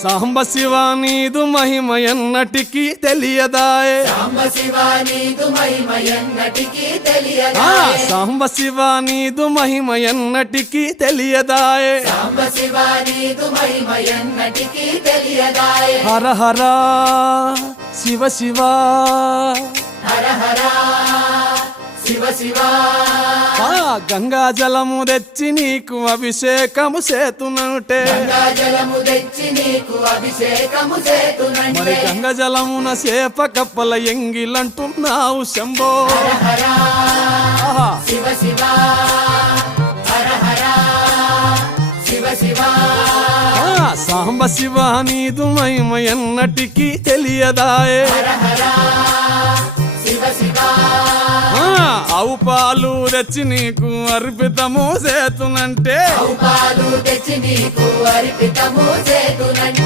సాంబ శివ నీదు మహిమ ఎన్నటికీ తెలియదాయే సాంబ శివ నీదు మహిమ ఎన్నటికీ తెలియదాయే సాంబ శివ నీదు మహిమ ఎన్నటికీ తెలియదాయే సాంబ శివ నీదు మహిమ ఎన్నటికీ తెలియదాయే హర హర శివ శివ హర హర శివ శివ గంగా జలము తెచ్చి నీకు అభిషేకము చేతునంటే గంగా జలము తెచ్చి నీకు అభిషేకము మరి చేతునంటే గంగ జలమున చేప కప్పల ఎంగిలంటున్నావు శంభో హర హర ఆహా. శివ శివ హర హర శివ శివ సాంబ శివ నీదు మహిమ ఎన్నటికీ తెలియదాయే హర హర శివ శివ ఆవు పాలు తెచ్చి నీకు అర్పితము చేతునంటే పాలు తెచ్చి నీకు అర్పితము చేతునంటే